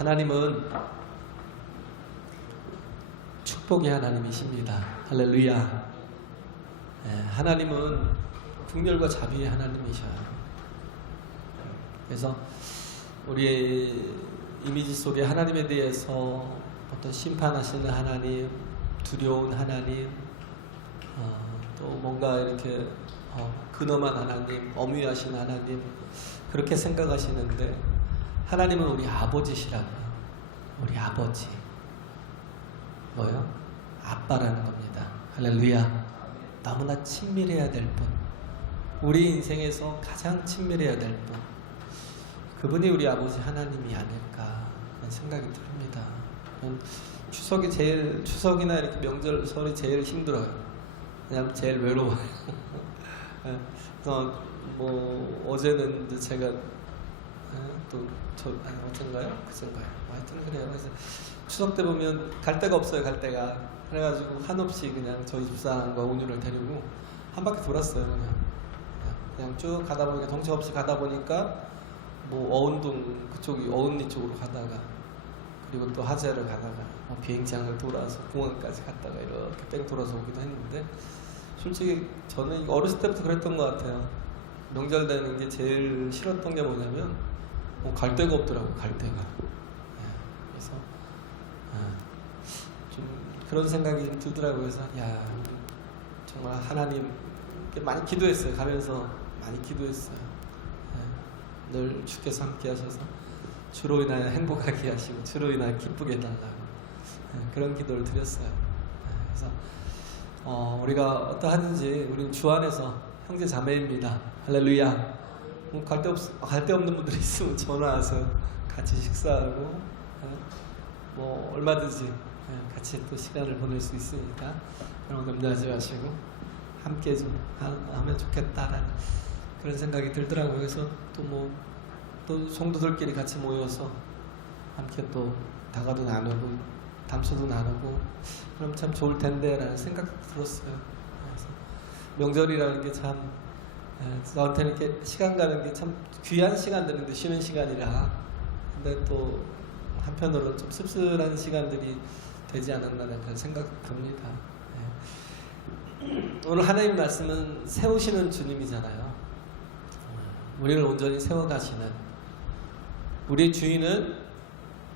하나님은 축복의 하나님이십니다. 할렐루야. 하나님은 긍휼과 자비의 하나님이셔요. 그래서 우리의 이미지 속에 하나님에 대해서 어떤 심판하시는 하나님, 두려운 하나님, 또 뭔가 이렇게 근엄한 하나님, 엄위하신 하나님, 그렇게 생각하시는데 하나님은 우리 아버지시라고요. 우리 아버지. 뭐요? 아빠라는 겁니다. 할렐루야. 너무나 친밀해야 될 분, 우리 인생에서 가장 친밀해야 될 분, 그분이 우리 아버지 하나님이 아닐까 하는 생각이 듭니다. 추석이나 이렇게 명절설이 제일 힘들어요. 왜냐면 제일 외로워요. 그래서 어제는 이제 제가 어젠가요? 그젠가요? 하여튼 그래요. 그래서 추석 때 보면 갈 데가 없어요. 갈 데가. 그래가지고 한없이 그냥 저희 집사람과 온유를 데리고 한 바퀴 돌았어요. 그냥 쭉 가다 보니까 정처 없이 가다 보니까 어운동 그쪽이 어운리 쪽으로 가다가, 그리고 또 하재를 가다가 비행장을 돌아서 공항까지 갔다가 이렇게 뺑 돌아서 오기도 했는데, 솔직히 저는 어렸을 때부터 그랬던 것 같아요. 명절 되는 게 제일 싫었던 게 뭐냐면 갈 데가 없더라고. 갈 데가. 그래서 좀 그런 생각이 들더라고요. 그래서 정말 하나님 많이 기도했어요. 가면서 많이 기도했어요. 늘 주께서 함께 하셔서 주로 인하여 행복하게 하시고 주로 인하여 기쁘게 해달라고 그런 기도를 드렸어요. 그래서 우리가 어떠하든지 우리는 주 안에서 형제 자매입니다. 할렐루야. 갈 데 없는 분들이 있으면 전화하세요. 같이 식사하고 얼마든지 같이 또 시간을 보낼 수 있으니까 그런 거 염려하지 마시고 함께 좀 하면 좋겠다라는 그런 생각이 들더라고요. 그래서 또 성도들끼리 같이 모여서 함께 또 다가도 나누고 담소도 나누고 그럼 참 좋을 텐데라는 생각도 들었어요. 그래서 명절이라는 게 참 저한테는 이렇게 시간 가는 게 참 귀한 시간들인데, 쉬는 시간이라. 근데 또 한편으로는 좀 씁쓸한 시간들이 되지 않았나라는 그런 생각이 듭니다. 오늘 하나님 말씀은 세우시는 주님이잖아요. 우리를 온전히 세워가시는 우리의 주인은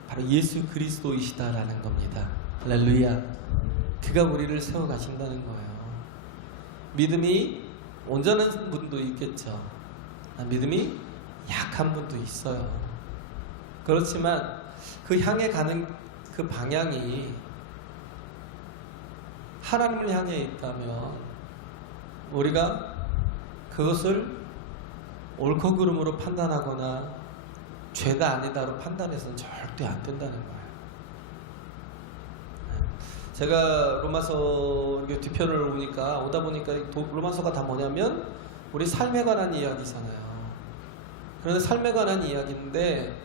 바로 예수 그리스도이시다라는 겁니다. 할렐루야. 그가 우리를 세워가신다는 거예요. 믿음이 온전한 분도 있겠죠. 믿음이 약한 분도 있어요. 그렇지만 그 향해 가는 그 방향이 하나님을 향해 있다면 우리가 그것을 옳고 그름으로 판단하거나 죄다 아니다로 판단해서는 절대 안 된다는 거예요. 제가 로마서 뒤편을 오다 보니까 로마서가 다 뭐냐면 우리 삶에 관한 이야기잖아요. 그런데 삶에 관한 이야기인데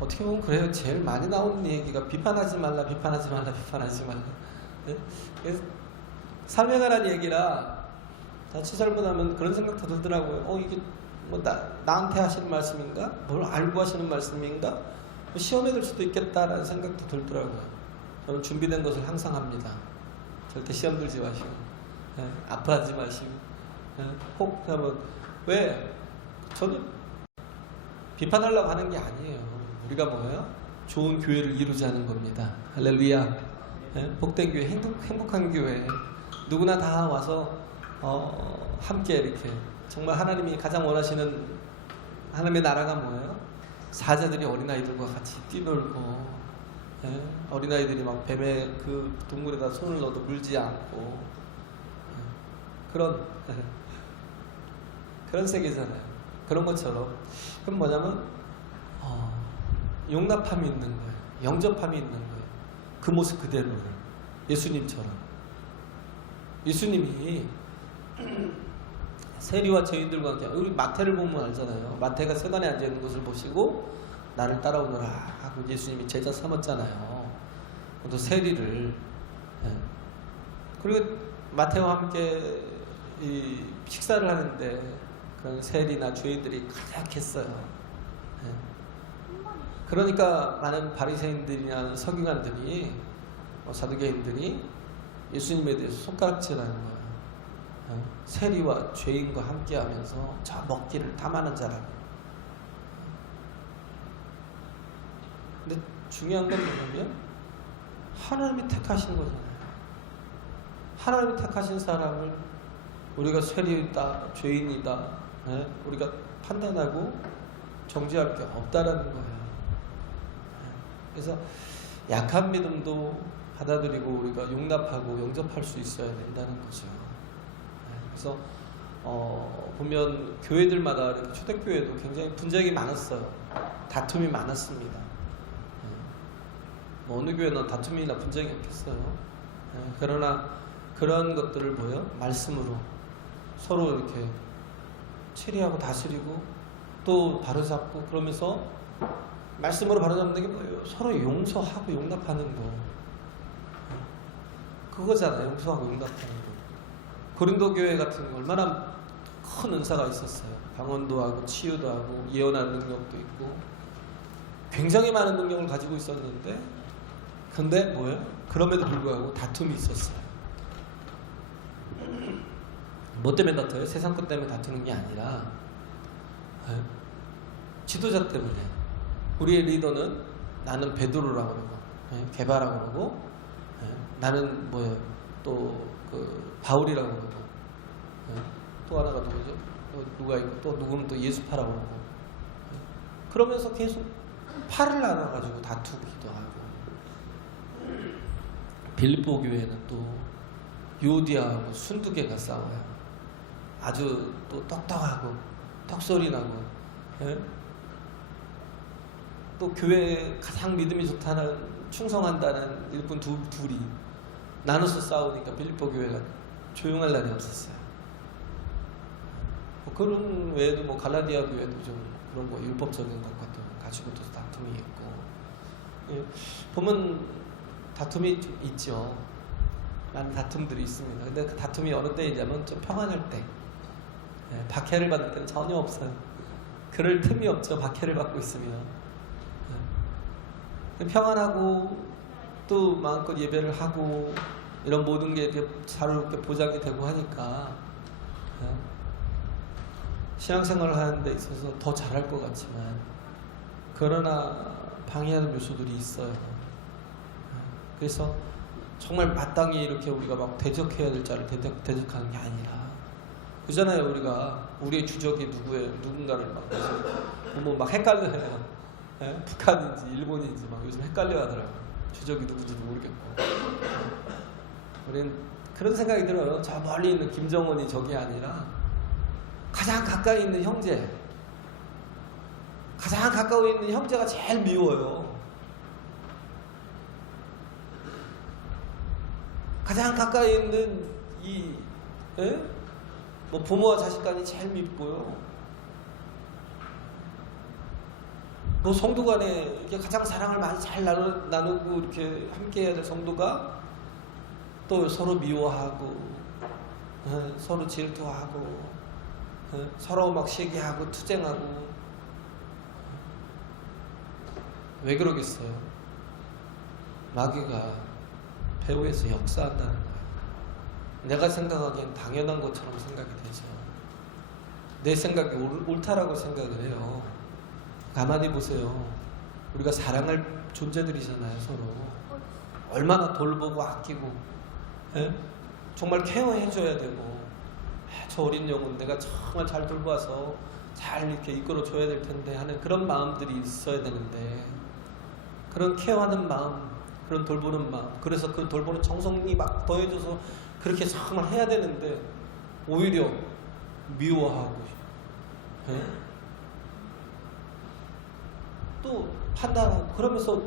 어떻게 보면 그래요. 제일 많이 나오는 얘기가 비판하지 말라, 비판하지 말라, 비판하지 말라. 그래서 삶에 관한 얘기라 자칫 잘못하면 그런 생각도 들더라고요. 이게 나한테 하시는 말씀인가? 뭘 알고 하시는 말씀인가? 시험에 들 수도 있겠다라는 생각도 들더라고요. 저는 준비된 것을 항상 합니다. 절대 시험 들지 마시고, 아파하지 마시고, 혹 하면 왜? 저는 비판하려고 하는 게 아니에요. 우리가 뭐예요? 좋은 교회를 이루자는 겁니다. 할렐루야. 복된 교회, 행복한 교회, 누구나 다 와서 함께 이렇게 정말 하나님이 가장 원하시는 하나님의 나라가 뭐예요? 사자들이 어린아이들과 같이 뛰놀고, 어린아이들이 막 뱀의 그 동굴에다 손을 넣어도 물지 않고, 그런 세계잖아요. 그런 것처럼. 그럼 뭐냐면 용납함이 있는 거예요. 영접함이 있는 거예요. 그 모습 그대로를. 예수님처럼. 예수님이 세리와 죄인들과 함께, 우리 마태를 보면 알잖아요. 마태가 세간에 앉아있는 것을 보시고 나를 따라오너라 하고 예수님이 제자 삼았잖아요. 또 세리를. 그리고 마태와 함께 이 식사를 하는데 그런 세리나 죄인들이 가득했어요. 그러니까 많은 바리새인들이나 서기관들이 사두개인들이 예수님에 대해서 손가락질하는 거예요. 세리와 죄인과 함께하면서 저 먹기를 탐하는 자라고. 근데 중요한 건 뭐냐면 하나님이 택하신 거잖아요. 하나님이 택하신 사람을 우리가 세리이다, 죄인이다, 우리가 판단하고 정죄할 게 없다라는 거예요. 그래서 약한 믿음도 받아들이고 우리가 용납하고 영접할 수 있어야 된다는 거죠. 그래서 보면 교회들마다 이렇게 초대교회도 굉장히 분쟁이 많았어요. 다툼이 많았습니다. 뭐 어느 교회는 다툼이나 분쟁이 없겠어요. 그러나 그런 것들을 말씀으로 서로 이렇게 체리하고 다스리고 또 바로잡고 그러면서 말씀으로 바로잡는 게 뭐예요? 서로 용서하고 용납하는 거. 그거잖아요. 용서하고 용납하는 거. 고린도 교회 같은 거 얼마나 큰 은사가 있었어요. 방언도 하고 치유도 하고 예언하는 능력도 있고 굉장히 많은 능력을 가지고 있었는데 근데 뭐예요? 그럼에도 불구하고 다툼이 있었어요. 뭐 때문에 다퉈요? 세상 것 때문에 다투는 게 아니라 지도자 때문에. 우리의 리더는 나는 베드로라고 그러고 게바라고 그러고 나는 또 바울이라고 그러고 또 하나가 누구죠? 누가 있고 또 누구는 또 예수파라고 그러고 그러면서 계속 팔을 나눠가지고 다투기도 하고. 빌립보 교회는 또 요디아하고 순두개가 싸워요. 아주 또 똑똑하고 턱소리 나고 또 교회에 가장 믿음이 좋다는 충성한다는 일꾼 둘이 나눠서 싸우니까 빌립보 교회가 조용할 날이 없었어요. 그런 외에도 갈라디아 교회도 좀 그런 율법적인 것도 가지고도 다툼이 있고 보면 다툼이 좀 있죠. 많은 다툼들이 있습니다. 근데 그 다툼이 어느 때이냐면 좀 평안할 때, 박해를 받을 때는 전혀 없어요. 그럴 틈이 없죠. 박해를 받고 있으면 평안하고 또 마음껏 예배를 하고 이런 모든 게 이렇게 자유롭게 보장이 되고 하니까 신앙생활을 하는 데 있어서 더 잘할 것 같지만 그러나 방해하는 요소들이 있어요. 그래서 정말 마땅히 이렇게 우리가 막 대적해야 될 자를 대적하는 게 아니라 그잖아요. 우리가 우리의 주적이 누군가를 막 헷갈려요. 북한인지 일본인지 막 요즘 헷갈려 하더라고요. 주적이 누군지도 모르겠고. 우리는 그런 생각이 들어요. 저 멀리 있는 김정은이 적이 아니라 가장 가까이 있는 형제, 가장 가까이 있는 형제가 제일 미워요. 가장 가까이 있는 부모와 자식 간이 제일 밉고요. 성도 간에 이렇게 가장 사랑을 많이 잘 나누고 이렇게 함께 해야 될 성도가 또 서로 미워하고 서로 질투하고 서로 막 시기하고 투쟁하고 왜 그러겠어요? 마귀가 배후에서 역사한다는 거예요. 내가 생각하기엔 당연한 것처럼 생각이 되죠. 내 생각이 옳다라고 생각을 해요. 가만히 보세요. 우리가 사랑할 존재들이잖아요. 서로 얼마나 돌보고 아끼고 정말 케어해줘야 되고 저 어린 영혼 내가 정말 잘 돌봐서 잘 이렇게 이끌어줘야 될 텐데 하는 그런 마음들이 있어야 되는데 그런 케어하는 마음, 그런 돌보는 마음, 그래서 그 돌보는 정성이 막 더해져서 그렇게 정말 해야 되는데 오히려 미워하고 또 판단하고 그러면서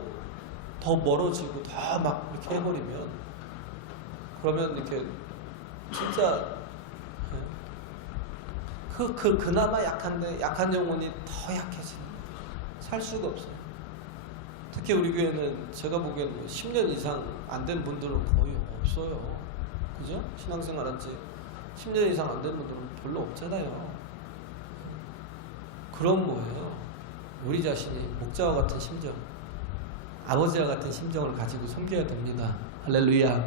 더 멀어지고 더 막 이렇게 해버리면 그러면 이렇게 진짜 그나마 약한데 약한 영혼이 더 약해지는 살 수가 없어요. 특히 우리 교회는 제가 보기에는 10년 이상 안 된 분들은 거의 없어요. 그죠? 신앙생활 한 지 10년 이상 안 된 분들은 별로 없잖아요. 그런 거예요. 우리 자신이 목자와 같은 심정, 아버지와 같은 심정을 가지고 섬겨야 됩니다. 할렐루야.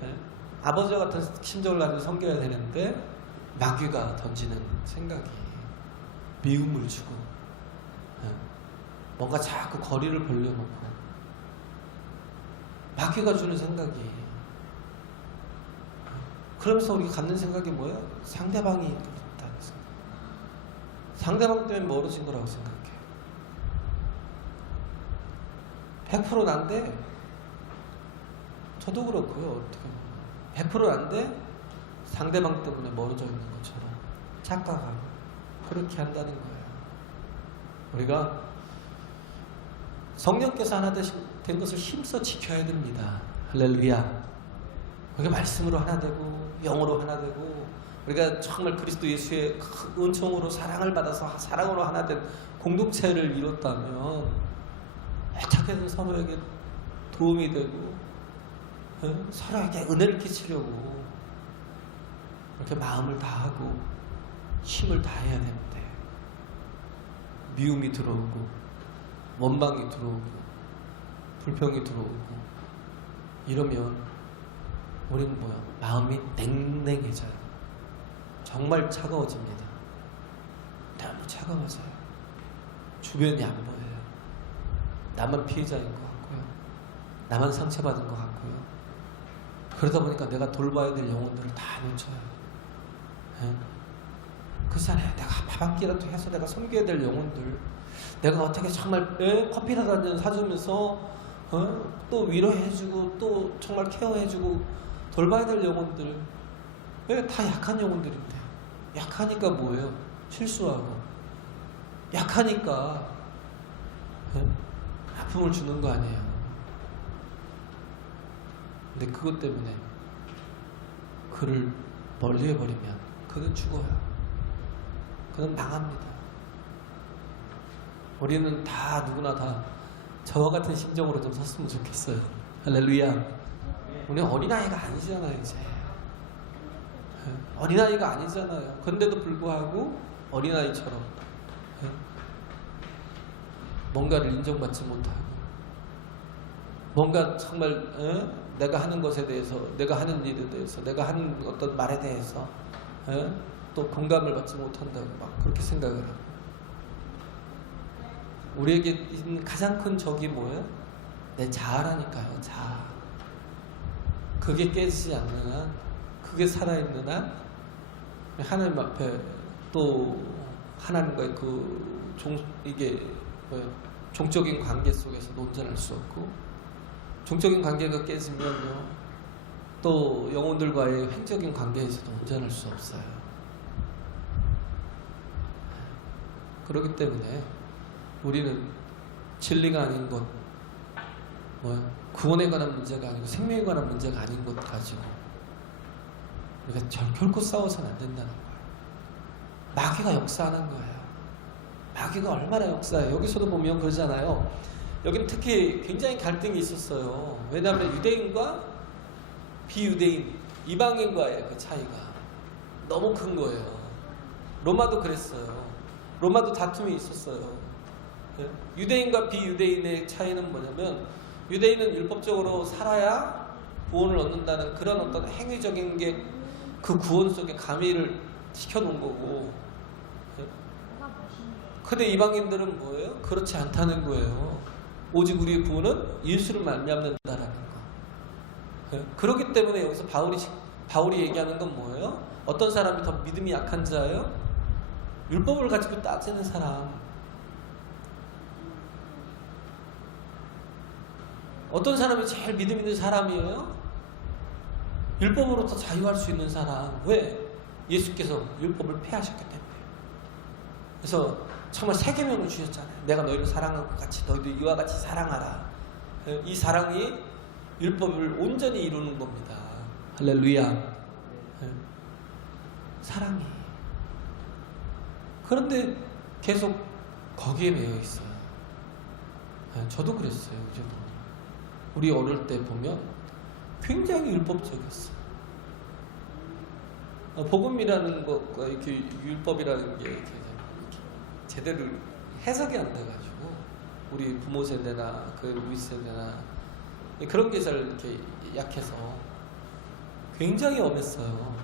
네? 아버지와 같은 심정을 가지고 섬겨야 되는데 마귀가 던지는 생각이 미움을 주고 뭔가 자꾸 거리를 벌려놓고 마귀가 주는 생각이, 그러면서 우리가 갖는 생각이 뭐야? 상대방이 그렇다는 생각. 상대방 때문에 멀어진 거라고 생각해. 100% 난데, 저도 그렇고요. 어떻게 100% 난데 상대방 때문에 멀어져 있는 것처럼 착각하고 그렇게 한다는 거예요. 우리가 성령께서 하나 된 것을 힘써 지켜야 됩니다. 할렐루야. 우리가 말씀으로 하나 되고 영으로 하나 되고 우리가 정말 그리스도 예수의 은총으로 사랑을 받아서 사랑으로 하나 된 공동체를 이뤘다면 어떻게든 서로에게 도움이 되고 서로에게 은혜를 끼치려고 이렇게 마음을 다하고 힘을 다해야 되는데 미움이 들어오고 원망이 들어오고 불평이 들어오고 이러면 우리는 뭐야? 마음이 냉랭해져요. 정말 차가워집니다. 너무 차가워져요. 주변이 안 보여요. 나만 피해자인 것 같고요. 나만 상처받은 것 같고요. 그러다 보니까 내가 돌봐야 될 영혼들을 다 놓쳐요. 그 사람에 내가 밥 한 끼라도 해서 내가 섬겨야 될 영혼들, 내가 어떻게 정말 커피라도 한 잔 사주면서 또 위로해주고 또 정말 케어해주고 돌봐야 될 영혼들, 다 약한 영혼들인데 약하니까 뭐예요? 실수하고 약하니까 아픔을 주는 거 아니에요. 근데 그것 때문에 그를 멀리 해버리면 그는 죽어요. 그는 망합니다. 우리는 다 누구나 다 저와 같은 심정으로 좀 섰으면 좋겠어요. 할렐루야. 우리 어린아이가 아니잖아요. 이제 어린아이가 아니잖아요. 그런데도 불구하고 어린아이처럼 뭔가를 인정받지 못하고 뭔가 정말 내가 하는 것에 대해서, 내가 하는 일에 대해서, 내가 하는 어떤 말에 대해서 또 공감을 받지 못한다고 막 그렇게 생각을 하고, 우리에게 있는 가장 큰 적이 뭐예요? 내 자아라니까요. 자아. 그게 깨지지 않는 한, 그게 살아있는 한 하나님 앞에 또 하나님과의 이게 뭐예요? 종적인 관계 속에서 논전할 수 없고, 종적인 관계가 깨지면요 또 영혼들과의 횡적인 관계에서도 온전할 수 없어요. 그렇기 때문에 우리는 진리가 아닌 것, 구원에 관한 문제가 아니고 생명에 관한 문제가 아닌 것 가지고 우리가 결코 싸워서는 안 된다는 거예요. 마귀가 역사하는 거예요. 마귀가 얼마나 역사해요. 여기서도 보면 그러잖아요. 여기는 특히 굉장히 갈등이 있었어요. 왜냐하면 유대인과 비유대인, 이방인과의 그 차이가 너무 큰 거예요. 로마도 그랬어요. 로마도 다툼이 있었어요. 유대인과 비유대인의 차이는 뭐냐면, 유대인은 율법적으로 살아야 구원을 얻는다는 그런 어떤 행위적인 게 그 구원 속에 가미를 시켜놓은 거고, 근데 이방인들은 뭐예요? 그렇지 않다는 거예요. 오직 우리의 구원은 예수를 말미암는다라는 거. 그렇기 때문에 여기서 바울이 얘기하는 건 뭐예요? 어떤 사람이 더 믿음이 약한 자예요? 율법을 가지고 따지는 사람. 어떤 사람이 제일 믿음 있는 사람이에요? 율법으로부터 자유할 수 있는 사람. 왜? 예수께서 율법을 폐하셨기 때문에. 그래서 정말 세 계명을 주셨잖아요. 내가 너희를 사랑한 것 같이 너희도 이와 같이 사랑하라. 이 사랑이 율법을 온전히 이루는 겁니다. 할렐루야. 사랑이. 그런데 계속 거기에 매여 있어요. 저도 그랬어요. 우리 어릴 때 보면 굉장히 율법적이었어요. 복음이라는 것과 이렇게 율법이라는 게 이렇게 제대로 해석이 안 돼가지고 우리 부모 세대나 우리 세대나 그런 게 잘 이렇게 약해서 굉장히 엄했어요.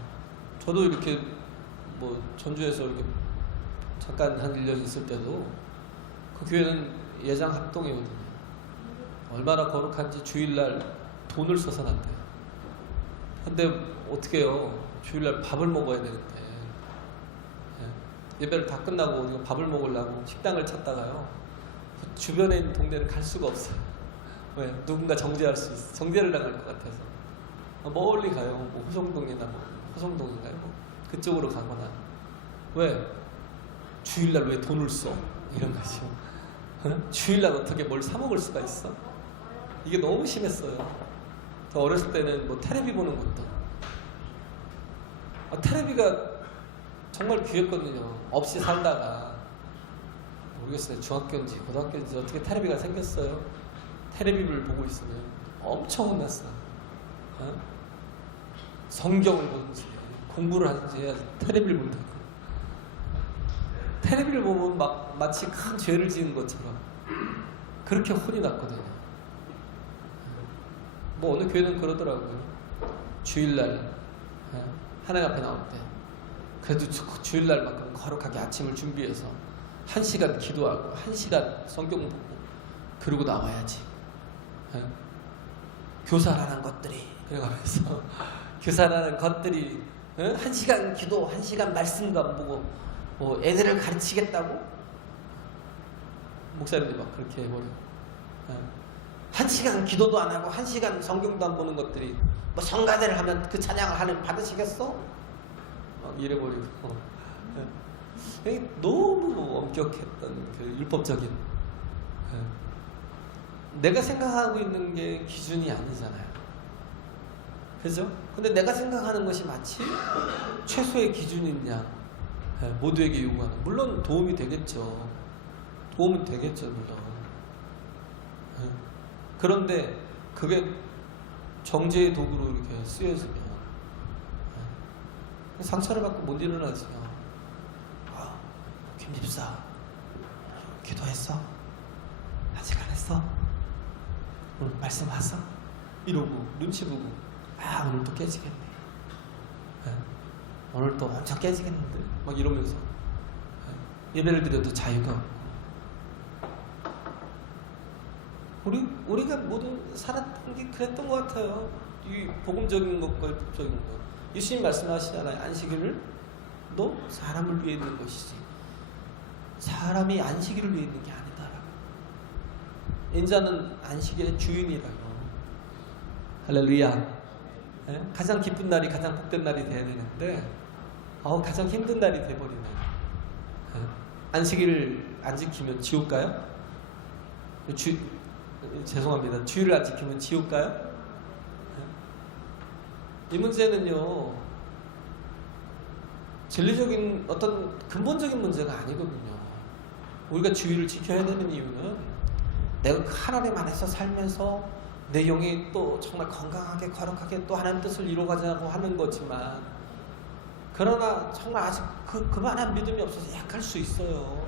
저도 이렇게 뭐 전주에서 이렇게 잠깐 한 1년 있을 때도 그 교회는 예장 합동이거든요. 얼마나 거룩한지 주일날 돈을 써서 난대요. 근데 어떻게 해요? 주일날 밥을 먹어야 되는데 예배를 다 끝나고 우리가 밥을 먹으려고 식당을 찾다가요, 주변에 있는 동네를 갈 수가 없어요. 왜? 누군가 정죄할 수 있어. 정죄를 당할 것 같아서 멀리 가요. 뭐 호성동이나 뭐 호성동인가요? 뭐 그쪽으로 가거나. 왜? 주일날 왜 돈을 써? 이런 거죠. 주일날 어떻게 뭘 사 먹을 수가 있어? 이게 너무 심했어요. 저 어렸을 때는 뭐 테레비 보는 것도 테레비가 정말 귀했거든요. 없이 살다가 모르겠어요. 중학교인지 고등학교인지 어떻게 테레비가 생겼어요. 테레비를 보고 있으면 엄청 혼났어. 성경을 보든지 공부를 하든지 해야지 테레비를 본다고. 테레비를 보면 마치 큰 죄를 지은 것처럼 그렇게 혼이 났거든요. 뭐 어느 교회는 그러더라고요. 주일날 하나님 앞에 나올 때 그래도 주일날만큼 거룩하게 아침을 준비해서 1시간 기도하고 1시간 성경 보고 그러고 나와야지. 교사라는 것들이 그래가면서 교사라는 것들이 1시간 기도 1시간 말씀도 보고 뭐 애들을 가르치겠다고? 목사님들이 막 그렇게 해버려요. 1시간 기도도 안 하고 1시간 성경도 안 보는 것들이 뭐 성가대를 하면 그 찬양을 하는 받으시겠어? 막 이래버리고 너무 엄격했던 그 율법적인 내가 생각하고 있는 게 기준이 아니잖아요. 그죠? 근데 내가 생각하는 것이 마치 최소의 기준인 양 모두에게 요구하는, 물론 도움이 되겠죠. 도움은 되겠죠, 물론. 그런데 그게 정죄의 도구로 이렇게 쓰여지면 상처를 받고 못 일어나죠. 김 집사 기도했어? 아직 안 했어? 오늘 말씀 왔어? 이러고 눈치 보고 오늘 또 깨지겠네. 오늘 또 엄청 깨지겠는데 막 이러면서 예배를 드려도 자유가 없고, 우리가 모든 살았던 게 그랬던 것 같아요. 이 복음적인 것과 율법적인 것. 예수님 말씀하시잖아요. 안식일을 너 사람을 위해 있는 것이지 사람이 안식일을 위해 있는 게 아니다라고. 인자는 안식일의 주인이라고. 할렐루야. 가장 기쁜 날이 가장 복된 날이 돼야 되는데 가장 힘든 날이 돼버리네. 안식일을 안 지키면 지옥 가요? 죄송합니다. 주일을 안 지키면 지옥 가요? 이 문제는요, 진리적인 어떤 근본적인 문제가 아니거든요. 우리가 주일을 지켜야 되는 이유는 내가 하나님 안에서 살면서 내 영이 또 정말 건강하게 거룩하게 또 하나님 뜻을 이루어가자고 하는 거지만, 그러나 정말 아직 그만한 믿음이 없어서 약할 수 있어요.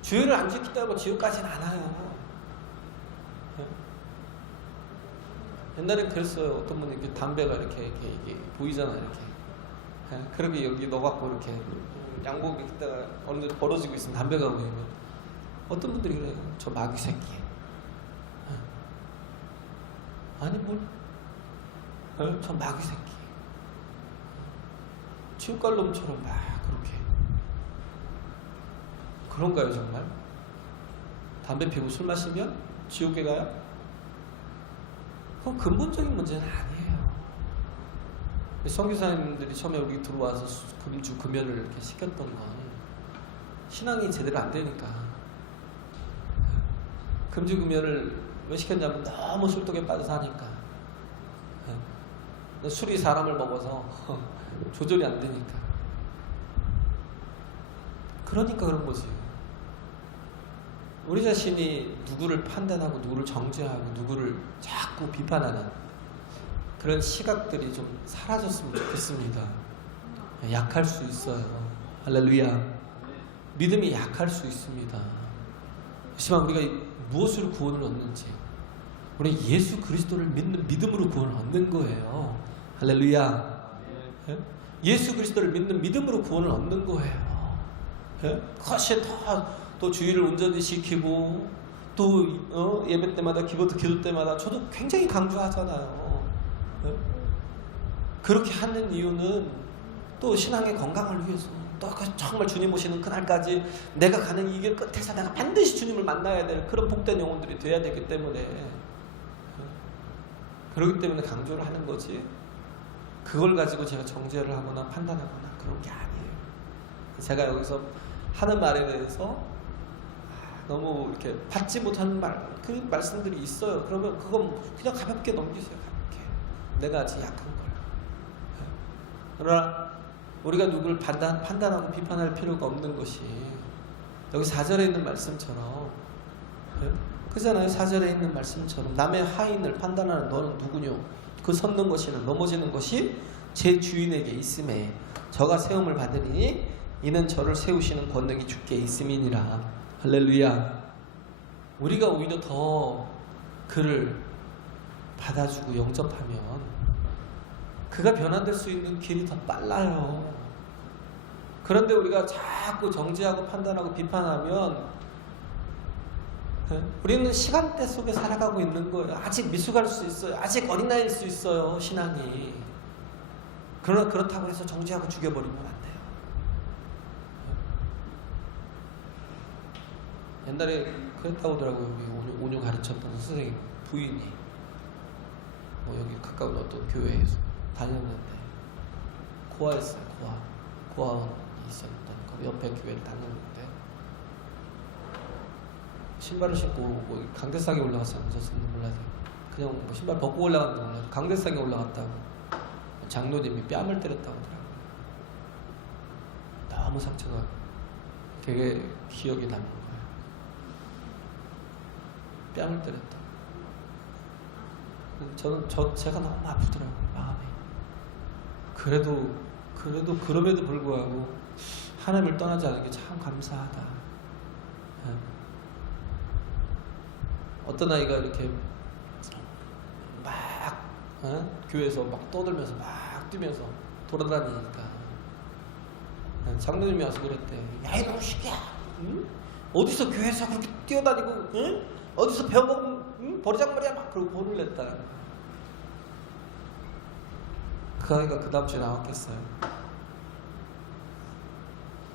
주일을 안 지킨다고 지옥 가진 않아요. 옛날엔 그랬어요. 어떤 분이 이렇게 담배가 이렇게 보이잖아요. 이렇게. 그렇게 여기 넣어갖고 이렇게 양복 입다가 어느 데 벌어지고 있으면 담배가 보이면 어떤 분들이 그래요. 저 마귀 새끼. 아니 저 마귀 새끼. 지옥 갈 놈처럼 막 그렇게. 그런가요 정말? 담배 피우고 술 마시면 지옥에 가요? 그건 근본적인 문제는 아니에요. 선교사님들이 처음에 여기 들어와서 금주 금연을 이렇게 시켰던 건 신앙이 제대로 안 되니까. 금주 금연을 왜 시켰냐면 너무 술독에 빠져서 하니까. 술이 사람을 먹어서 조절이 안 되니까. 그러니까 그런 거지. 우리 자신이 누구를 판단하고 누구를 정죄하고 누구를 자꾸 비판하는 그런 시각들이 좀 사라졌으면 좋겠습니다. 약할 수 있어요. 할렐루야. 믿음이 약할 수 있습니다. 하지만 우리가 무엇으로 구원을 얻는지, 우리 예수 그리스도를 믿는 믿음으로 구원을 얻는 거예요. 할렐루야. 예? 예수 그리스도를 믿는 믿음으로 구원을 얻는 거예요. 예? 그것이 또 주의를 온전히 지키고 또 예배 때마다 기도 때마다 저도 굉장히 강조하잖아요. 예? 그렇게 하는 이유는 또 신앙의 건강을 위해서, 또 정말 주님 오시는 그날까지 내가 가는 이 길 끝에서 내가 반드시 주님을 만나야 될 그런 복된 영혼들이 돼야 되기 때문에, 그렇기 때문에 강조를 하는 거지, 그걸 가지고 제가 정죄를 하거나 판단하거나 그런 게 아니에요. 제가 여기서 하는 말에 대해서 너무 이렇게 받지 못하는 그 말씀들이 있어요. 그러면 그건 그냥 가볍게 넘기세요. 가볍게. 내가 아직 약한 걸. 그러나 우리가 누구를 판단하고 비판할 필요가 없는 것이, 여기 4절에 있는 말씀처럼, 그잖아요. 4절에 있는 말씀처럼 남의 하인을 판단하는 너는 누구뇨? 그 섰는 것이나 넘어지는 것이 제 주인에게 있음에 저가 세움을 받으니 이는 저를 세우시는 권능이 주께 있음이니라. 할렐루야. 우리가 오히려 더 그를 받아주고 영접하면 그가 변화될 수 있는 길이 더 빨라요. 그런데 우리가 자꾸 정죄하고 판단하고 비판하면 우리는 시간대 속에 살아가고 있는 거예요. 아직 미숙할 수 있어요. 아직 어린아이일 수 있어요, 신앙이. 그러나 그렇다고 해서 정죄하고 죽여버리면 안 돼요. 옛날에 그랬다고 하더라고요. 우리 온유 가르쳤던 선생님 부인이 여기 가까운 어떤 교회에서 다녔는데, 고아였어요. 고아원이 있었던 그 옆에 교회를 다녔는데, 신발을 신고 강대상에 올라가서 앉았는지 몰라요. 그냥 신발 벗고 올라갔는지 몰라요. 강대상에 올라갔다고 장로님이 뺨을 때렸다고 하더라고요. 너무 상처가 되게 기억이 남는 거예요. 뺨을 때렸다. 제가 너무 아프더라고요, 마음이. 그럼에도 불구하고 하나님을 떠나지 않은 게 참 감사하다. 어떤 아이가 이렇게 막 교회에서 막 떠들면서 막 뛰면서 돌아다니니까 장로님이 와서 그랬대. 야, 이놈 새끼야, 응? 어디서 교회에서 그렇게 뛰어다니고, 응? 어디서 배워먹은 버리장머리야, 막 그러고 혼을 냈다. 그 아이가 그 다음 주에 나왔겠어요?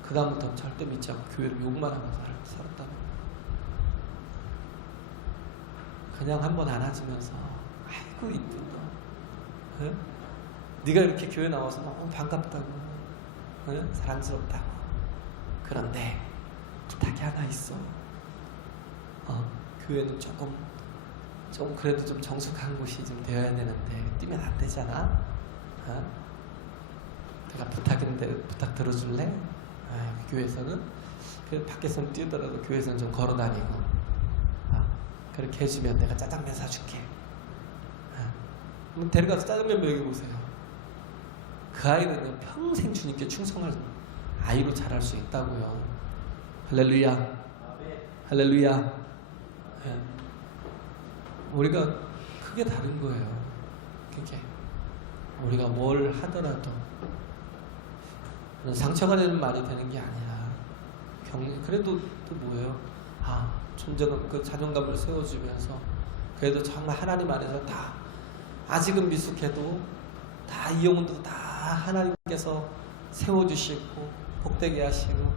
그 다음부터 절대 믿지 않고 교회를 욕만 하고 살았다는 거예요. 그냥 한번 안아주면서, 아이고 이쁜 너, 응? 네가 이렇게 교회 나와서 너무 반갑다고, 응? 사랑스럽다고. 그런데 부탁이 하나 있어. 교회는 조금 그래도 좀 정숙한 곳이 좀 되어야 되는데 뛰면 안 되잖아. 내가 부탁인데 부탁 들어줄래? 교회에서는 밖에서는 뛰더라도 교회에서는 좀 걸어다니고, 그렇게 해주면 내가 짜장면 사줄게. 한번 데려가서 짜장면 먹여보세요. 그 아이는 평생 주님께 충성할 아이로 자랄 수 있다고요. 할렐루야. 할렐루야. 우리가 크게 다른 거예요. 그게 우리가 뭘 하더라도 상처가 되는 말이 되는 게 아니라 그래도 또 뭐예요? 존재감, 그 자존감을 세워주면서 그래도 정말 하나님 안에서 다 아직은 미숙해도 다 이 영혼도 다 하나님께서 세워주시고 복되게 하시고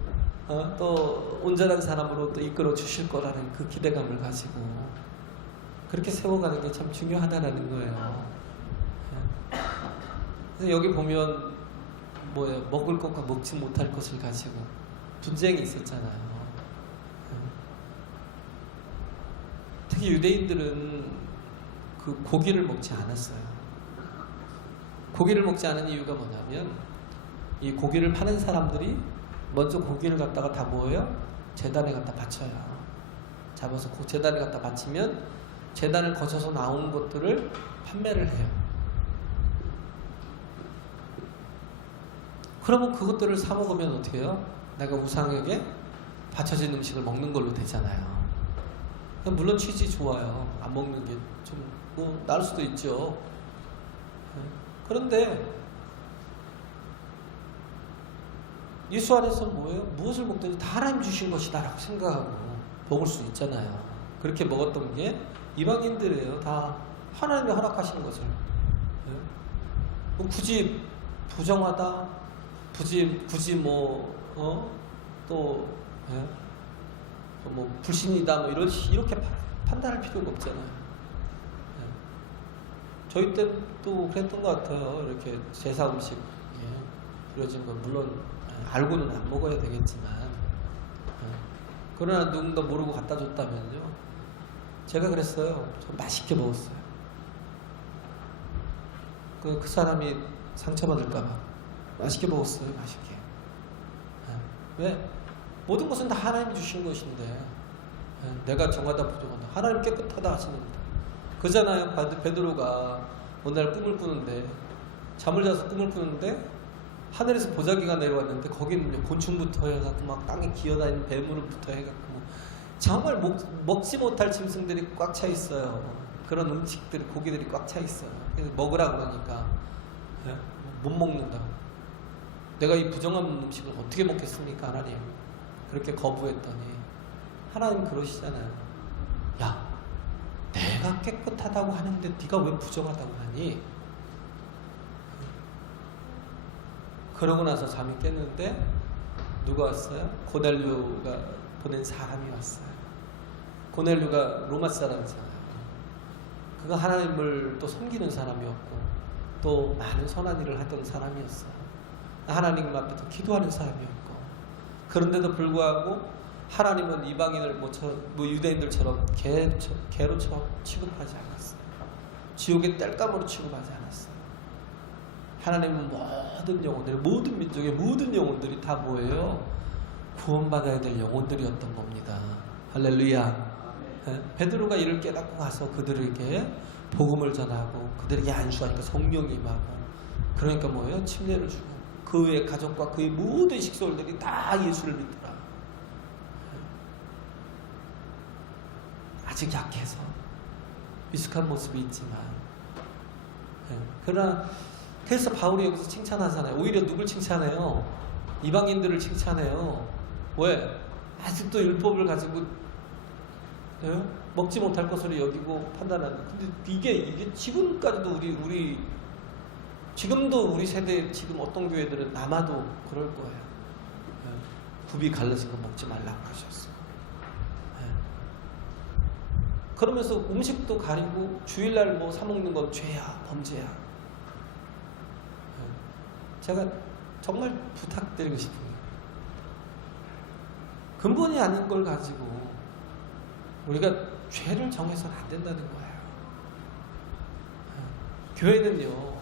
또 온전한 사람으로 또 이끌어 주실 거라는 그 기대감을 가지고 그렇게 세워가는 게 참 중요하다라는 거예요. 그래서 여기 보면 뭐예요? 먹을 것과 먹지 못할 것을 가지고 분쟁이 있었잖아요. 특히 유대인들은 그 고기를 먹지 않았어요. 고기를 먹지 않은 이유가 뭐냐면 이 고기를 파는 사람들이 먼저 고기를 갖다가 다 뭐예요? 제단에 갖다 바쳐요. 잡아서 제단에 갖다 바치면 제단을 거쳐서 나온 것들을 판매를 해요. 그러면 그것들을 사 먹으면 어떻게 해요? 내가 우상에게 바쳐진 음식을 먹는 걸로 되잖아요. 물론 취지 좋아요. 안 먹는 게 좀 뭐 나을 수도 있죠. 그런데 예수 안에서 뭐예요? 무엇을 먹든지 다 하나님 주신 것이다라고 생각하고 먹을 수 있잖아요. 그렇게 먹었던 게 이방인들이에요. 다 하나님이 허락하신 것을. 굳이 부정하다, 굳이 뭐 불신이다 뭐 이렇게 판단할 필요가 없잖아요. 저희 때도 그랬던 것 같아요. 이렇게 제사 음식 그려진 건 물론 알고는 안 먹어야 되겠지만 그러나 누군가 모르고 갖다 줬다면요. 제가 그랬어요. 좀 맛있게 먹었어요. 그 사람이 상처받을까봐 맛있게 먹었어요. 맛있게. 왜? 모든 것은 다 하나님이 주신 것인데 내가 정하다 부정하다 하나님 깨끗하다 하시는데 그잖아요. 베드로가 어느 날 꿈을 꾸는데 잠을 자서 꿈을 꾸는데 하늘에서 보자기가 내려왔는데 거기는 곤충부터 해갖고 막 땅에 기어다니는 뱀으로부터 해갖고 정말 먹지 못할 짐승들이 꽉 차 있어요. 그런 음식들이 고기들이 꽉 차 있어요. 그래서 먹으라 그러니까 못 먹는다. 내가 이 부정한 음식을 어떻게 먹겠습니까 하나님. 그렇게 거부했더니 하나님 그러시잖아요. 야 내가 깨끗하다고 하는데 네가 왜 부정하다고 하니? 그러고 나서 잠이 깼는데 누가 왔어요? 고넬료가 보낸 사람이 왔어요. 고넬료가 로마 사람이잖아요. 그가 하나님을 또 섬기는 사람이었고 또 많은 선한 일을 하던 사람이었어요. 하나님 앞에서 기도하는 사람이었고 그런데도 불구하고 하나님은 이방인을 뭐 유대인들처럼 개로 취급하지 않았어요. 지옥의 땔감으로 취급하지 않았어요. 하나님은 모든 영혼들, 모든 민족의 모든 영혼들이 다 뭐예요? 구원받아야 될 영혼들이었던 겁니다. 할렐루야. 베드로가 이를 깨닫고 가서 그들에게 복음을 전하고 그들에게 안수하니까 성령이 임하고 그러니까 뭐예요? 침례를 주고 그의 가족과 그의 모든 식솔들이 다 예수를 믿더라. 아직 약해서 미숙한 모습이 있지만 그러나 그래서 바울이 여기서 칭찬하잖아요. 오히려 누굴 칭찬해요? 이방인들을 칭찬해요. 왜? 아직도 율법을 가지고 먹지 못할 것으로 여기고 판단하는. 근데 이게 지금까지도 우리 지금도 우리 세대 지금 어떤 교회들은 남아도 그럴 거예요. 굽이 갈라진 거 먹지 말라고 하셨어요. 그러면서 음식도 가리고 주일날 뭐 사 먹는 건 죄야, 범죄야. 제가 정말 부탁드리고 싶은 게 근본이 아닌 걸 가지고 우리가 죄를 정해서는 안 된다는 거예요. 교회는요,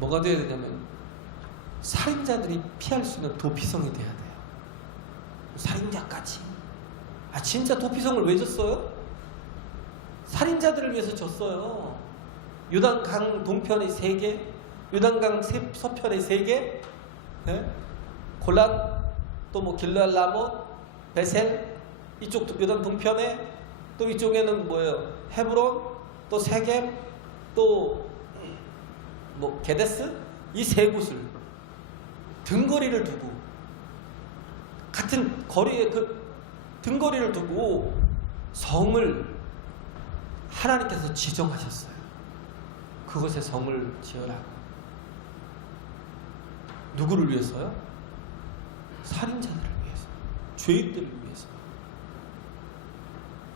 뭐가 돼야 되냐면 살인자들이 피할 수 있는 도피성이 돼야 돼요. 살인자까지. 진짜 도피성을 왜 줬어요? 살인자들을 위해서 줬어요. 요단강 동편의 3개, 요단강 서편의 3개, 골란, 또 뭐 길르앗 라못, 베셀, 이쪽 요단 동편에, 또 이쪽에는 뭐예요? 헤브론, 또 세겜, 또 뭐 게데스, 이 3곳을 등거리를 두고 같은 거리에 그 등거리를 두고 성을 하나님께서 지정하셨어요. 그곳에 성을 지어라. 누구를 위해서요? 살인자들을 위해서, 죄인들을 위해서.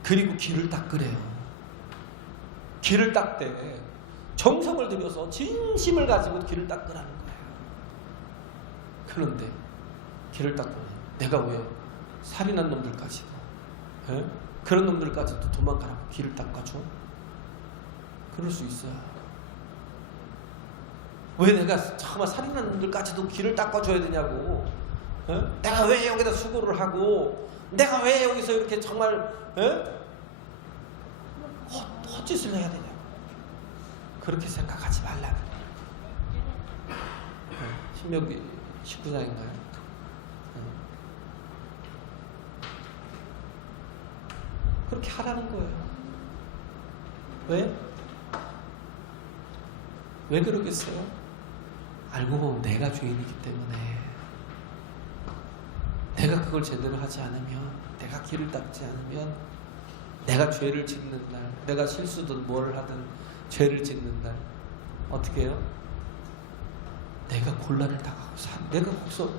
그리고 길을 닦으래요. 길을 닦되 정성을 들여서 진심을 가지고 길을 닦으라는 거예요. 그런데 길을 닦으면 내가 왜 살인한 놈들까지도 그런 놈들까지도 도망가라고 길을 닦아줘? 그럴 수 있어요. 왜 내가 정말 살인한 놈들까지도 길을 닦아줘야 되냐고. 내가 왜 여기다 수고를 하고 내가 왜 여기서 이렇게 정말 헛짓을 해야 되냐고. 그렇게 생각하지 말라는 신명기 19장인가요? 그렇게 하라는 거예요. 왜? 왜 그러겠어요? 알고 보면 내가 죄인이기 때문에, 내가 그걸 제대로 하지 않으면, 내가 길을 닦지 않으면, 내가 죄를 짓는 날, 내가 실수든 뭘 하든 죄를 짓는 날 어떻게 해요? 내가 곤란을 당하고 내가 거기서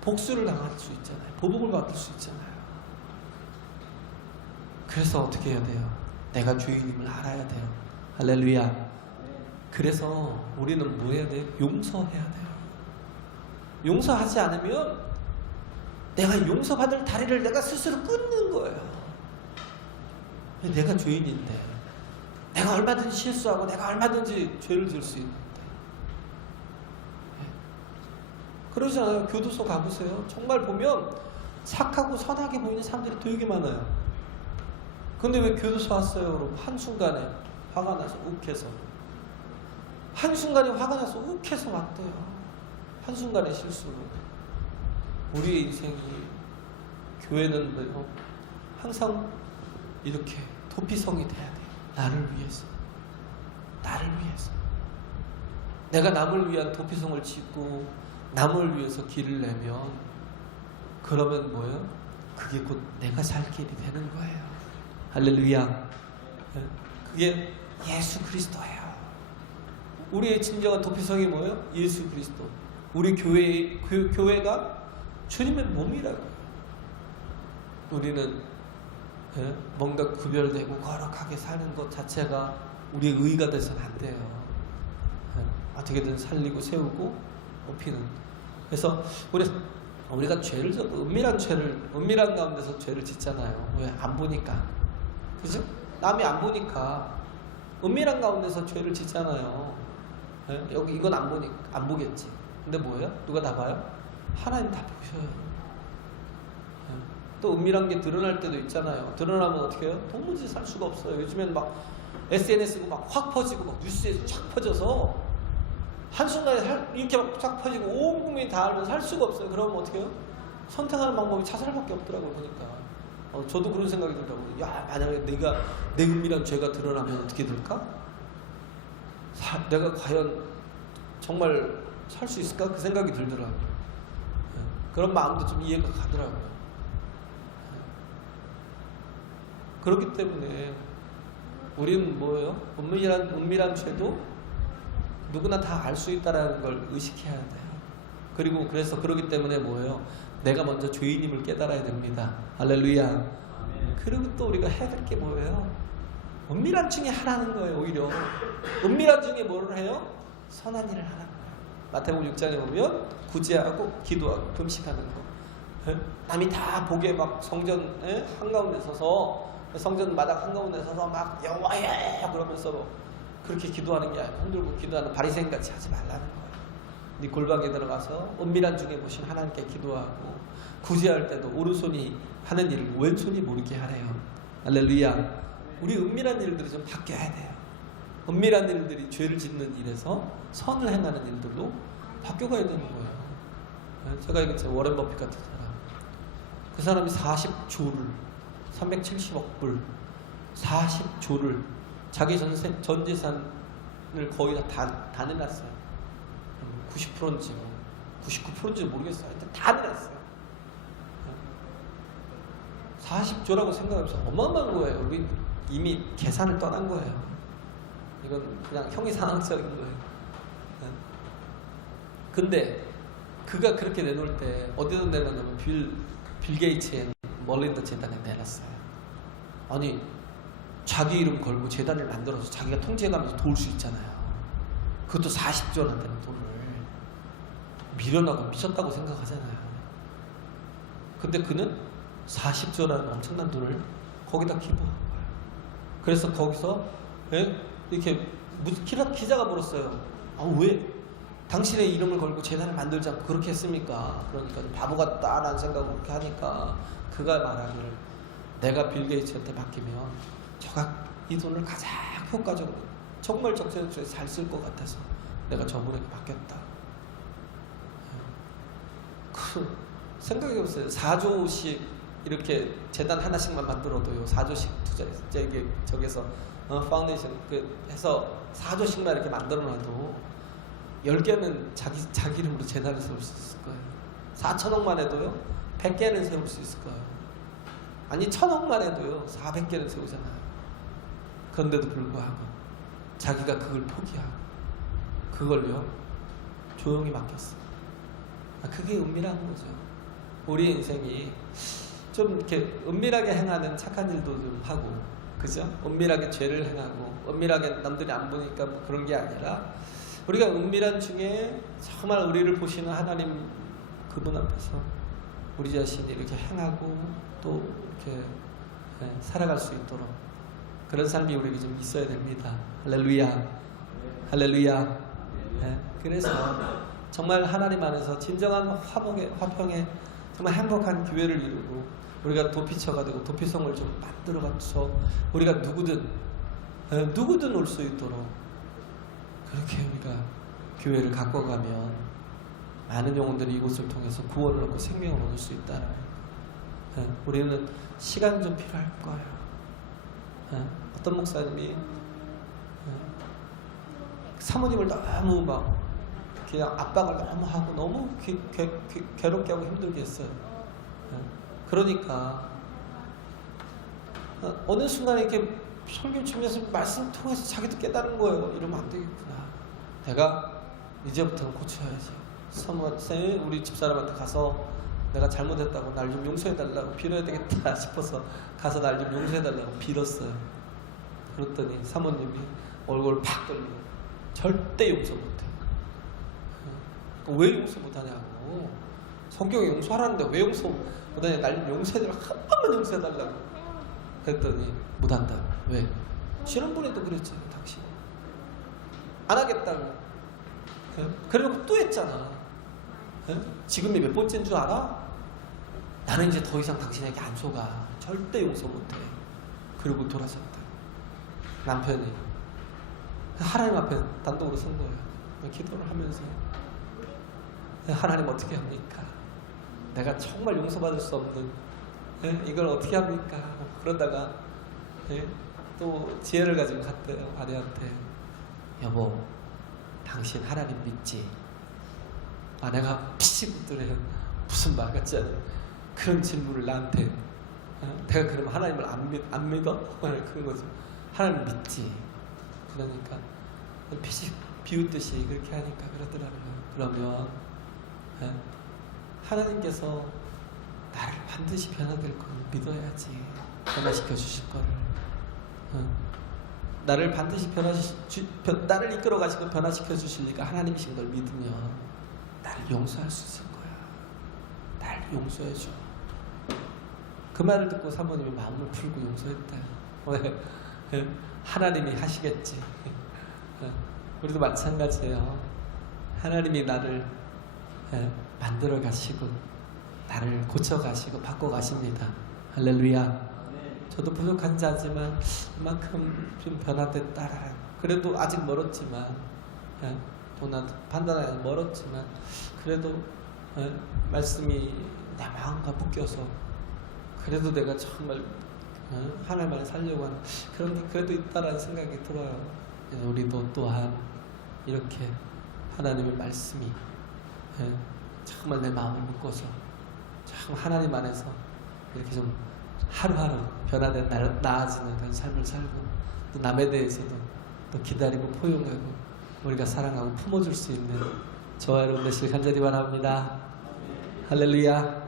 복수를 당할 수 있잖아요. 보복을 받을 수 있잖아요. 그래서 어떻게 해야 돼요? 내가 죄인임을 알아야 돼요. 할렐루야. 그래서 우리는 뭐 해야 돼요? 용서해야 돼요. 용서하지 않으면 내가 용서받을 다리를 내가 스스로 끊는 거예요. 내가 죄인인데, 내가 얼마든지 실수하고 내가 얼마든지 죄를 지을 수 있는데, 그러지 않아요? 교도소 가보세요. 정말 보면 착하고 선하게 보이는 사람들이 되게 많아요. 근데 왜 교도소 왔어요? 여러분, 한순간에 화가 나서 욱해서, 한순간에 화가 나서 욱해서 왔대요. 한순간의 실수로. 우리의 인생이, 교회는 뭐요? 항상 이렇게 도피성이 돼야 돼요. 나를 위해서, 나를 위해서. 내가 남을 위한 도피성을 짓고 남을 위해서 길을 내면, 그러면 뭐예요? 그게 곧 내가 살 길이 되는 거예요. 할렐루야. 그게 예수 그리스도예요. 우리의 진정한 도피성이 뭐예요? 예수 그리스도. 우리 교회가 주님의 몸이라고요. 우리는 뭔가 구별되고 거룩하게 사는 것 자체가 우리의 의가 돼서는 안 돼요. 어떻게든 살리고 세우고 높이는. 그래서 우리가 죄를 져도 은밀한 가운데서 죄를 짓잖아요. 왜? 안 보니까. 그죠? 남이 안 보니까 은밀한 가운데서 죄를 짓잖아요. 여기 이건 안 보겠지. 근데 뭐예요? 누가 다 봐요? 하나님 다 보셔요. 또 은밀한 게 드러날 때도 있잖아요. 드러나면 어떻게 해요? 도무지 살 수가 없어요. 요즘엔 막 SNS고 막 확 퍼지고 막 뉴스에서 쫙 퍼져서 한순간에 이렇게 막 쫙 퍼지고 온 국민이 다 알면 살 수가 없어요. 그러면 어떻게 해요? 선택하는 방법이 자살밖에 없더라고요. 보니까. 저도 그런 생각이 들더라고요. 야, 만약에 내 은밀한 죄가 드러나면 어떻게 될까? 내가 과연 정말 살 수 있을까? 그 생각이 들더라고요. 그런 마음도 좀 이해가 가더라고요. 그렇기 때문에 우리는 뭐예요? 은밀한 죄도 누구나 다 알 수 있다는 걸 의식해야 돼요. 그리고 그래서 그렇기 때문에 뭐예요? 내가 먼저 죄인임을 깨달아야 됩니다. 할렐루야. 그리고 또 우리가 해야 될 게 뭐예요? 은밀한 중에 하라는 거예요. 오히려 은밀한 중에 뭐를 해요? 선한 일을 하라는 거예요. 마태복음 6장에 보면 구제하고 기도하고 금식하는 거. 남이 다 보게 막 성전 한가운데 서서, 성전 마당 한가운데 서서 막 여호와야 그러면서 그렇게 기도하는 게 아니고 흔들고 기도하는 바리새인같이 하지 말라는 거예요. 네 골방에 들어가서 은밀한 중에 보신 하나님께 기도하고, 구제할 때도 오른손이 하는 일을 왼손이 모르게 하래요. 할렐루야. 우리 은밀한 일들이 좀 바뀌어야 돼요. 은밀한 일들이 죄를 짓는 일에서 선을 행하는 일들로 바뀌어가야 되는 거예요. 제가 얘기했죠. 워렌 버핏 같은 사람. 그 사람이 40조를 370억 불 40조를 자기 전 재산을 거의 다 내놨어요. 90%인지 99%인지 모르겠어요. 하여튼 다 내놨어요. 40조라고 생각하면서 어마어마한 거예요. 우리 이미 계산을 떠난 거예요. 이건 그냥 형이상학적인 거예요. 근데 그가 그렇게 내놓을 때 어디다 내놨냐면 빌 게이츠의 멀린더 재단에 내놨어요. 아니, 자기 이름 걸고 재단을 만들어서 자기가 통제해가면서 도울 수 있잖아요. 그것도 40조나 되는 돈을 미련하고 미쳤다고 생각하잖아요. 근데 그는 40조라는 엄청난 돈을 거기다 기부한 거예요. 그래서 거기서 이렇게 기자가 물었어요. 왜 당신의 이름을 걸고 재단을 만들지 않고 그렇게 했습니까? 그러니까 바보 같다라는 생각으로 그렇게 하니까 그가 말하기를, 내가 빌 게이츠한테 맡기면 저가 이 돈을 가장 효과적으로 정말 적재적소에 잘 쓸 것 같아서 내가 저분에게 맡겼다. 그 생각해보세요. 4조씩 이렇게 재단 하나씩만 만들어도요 4조씩 저기서 파운데이션 해서 4조씩만 이렇게 만들어놔도 10개는 자기 이름으로 재단을 세울 수 있을 거예요. 4천억만 해도요 100개는 세울 수 있을 거예요. 아니 1000억만 해도요 400개는 세우잖아요. 그런데도 불구하고 자기가 그걸 포기하고 그걸요 조용히 맡겼어요. 그게 은밀한 거죠. 우리 인생이 좀 이렇게 은밀하게 행하는 착한 일도 좀 하고, 그죠? 은밀하게 죄를 행하고, 은밀하게 남들이 안 보니까 뭐 그런 게 아니라, 우리가 은밀한 중에 정말 우리를 보시는 하나님 그분 앞에서 우리 자신이 이렇게 행하고 또 이렇게 살아갈 수 있도록 그런 삶이 우리에게 좀 있어야 됩니다. 할렐루야. 할렐루야. 그래서 정말 하나님 안에서 진정한 화평에 정말 행복한 교회를 이루고 우리가 도피처가 되고 도피성을 좀 만들어가서 우리가 누구든 올 수 있도록 그렇게 우리가 교회를 갖고 가면 많은 영혼들이 이곳을 통해서 구원을 얻고 생명을 얻을 수 있다는 우리는 시간이 좀 필요할 거예요. 어떤 목사님이 사모님을 너무 막 그냥 압박을 너무 하고 너무 괴롭게 하고 힘들게 했어요. 그러니까 어느 순간에 이렇게 설교 주면서 말씀 통해서 자기도 깨달은 거예요. 이러면 안 되겠구나. 내가 이제부터는 고쳐야지. 선생님 우리 집사람한테 가서 내가 잘못했다고 날 좀 용서해달라고 빌어야 되겠다 싶어서 가서 날 좀 용서해달라고 빌었어요. 그랬더니 사모님이 얼굴 팍 떨리고 절대 용서 못해. 왜 용서 못하냐고. 성경에 용서하라는데 왜 용서 못하냐. 날 좀 용서해달라고, 한 번만 용서해달라고. 그랬더니 못한다. 왜? 신혼부에도 그랬잖아요. 당신 안 하겠다고. 그래놓고 또 했잖아. 지금이 몇 번째인 줄 알아? 나는 이제 더 이상 당신에게 안 속아. 절대 용서 못해. 그리고 돌아섰다. 남편이 하나님 앞에 단독으로 선 거예요. 기도를 하면서 하나님 어떻게 합니까? 내가 정말 용서받을 수 없는 이걸 어떻게 합니까? 그러다가 또 지혜를 가지고 갔대요. 아내한테. 여보, 당신 하나님 믿지? 아내가 피식웃더래요. 무슨 말 같지 않아요? 그런 질문을 나한테. 내가 그러면 하나님을 안 믿어? 그런 거죠. 하나님 믿지? 그러니까 피식 비웃듯이 그렇게 하니까 그러더라고요. 그러면 하나님께서 나를 반드시 변화될 걸 믿어야지. 변화시켜 주실 거를. 나를 반드시 나를 이끌어 가시고 변화시켜 주실 리가 하나님이신 걸 믿으면 나를 용서할 수 있을 거야. 나를 용서해 줘. 그 말을 듣고 사모님이 마음을 풀고 용서했대요. 왜? 하나님이 하시겠지. 우리도 마찬가지예요. 하나님이 나를 만들어 가시고 나를 고쳐 가시고 바꿔 가십니다. 할렐루야. 저도 부족한 자지만 이만큼 좀 변화됐다. 그래도 아직 멀었지만 또 판단하기 멀었지만 그래도 말씀이 내 마음과 묶여서 그래도 내가 정말 하나님만을 살려고 하는 그런 게 그래도 있다라는 생각이 들어요. 우리도 또한 이렇게 하나님의 말씀이 정말 내 마음을 묶어서 참 하나님 안에서 이렇게 좀 하루하루 변화된 나아지는 그런 삶을 살고 또 남에 대해서도 또 기다리고 포용하고 우리가 사랑하고 품어줄 수 있는 저와 여러분 되시길 간절히 바랍니다. 할렐루야.